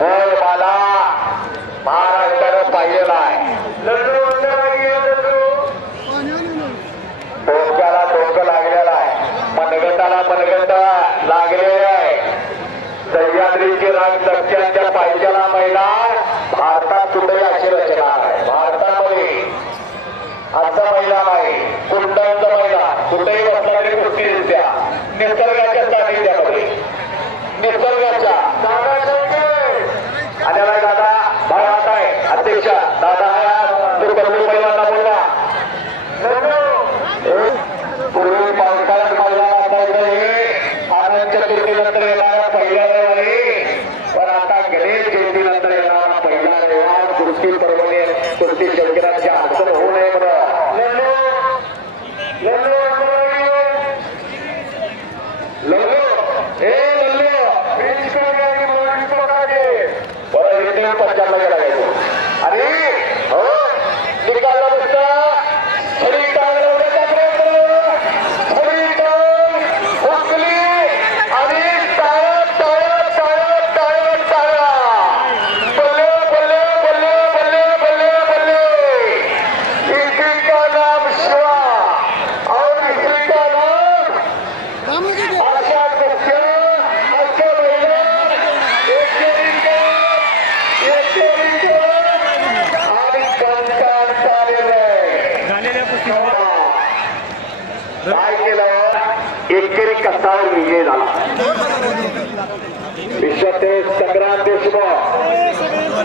होय मला महाराष्ट्रानं पाहिलेला आहे. डोक्याला डोकं लागलेलं आहे. मनगटाला मनगट लागलेले आहे. सह्याद्रीची रांग दक्षिणच्या पायथ्याला मैदान भारतात कुठेही अशी रचना आहे? भारतामध्ये असं मैदान आहे. कुंडांचं मैदान. कुठेही बसला तरी दिसत्या निसर्गाच्या सानिध्यामध्ये निसर्गाच्या. आलेला आहे दादा भाई आता आहे. अध्यक्ष. दादा आहे आज. पहिल्यांदा बोलवा. पूर्वी पावसाळ्यात मैदान हे आनंद चतुर्थीनंतर येणाऱ्या पहिल्या बरं काय केलं? एकेरी कसावर विजय झाला. विश्वते संग्राम देशमुख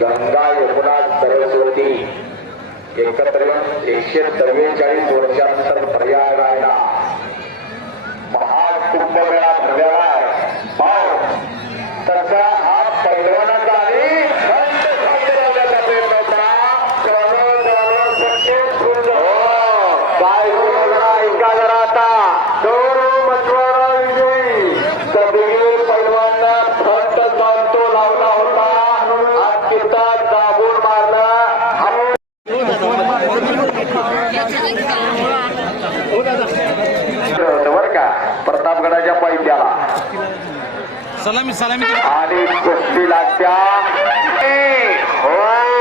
गंगा यमुना सरस्वती. एकत्र एकशे चव्वेचाळीस वर्षानंतर पर्याय राहिला. बरं का प्रतापगडाच्या पायथ्याला सलामी सलामी. आणि कुस्ती लागत्या. होय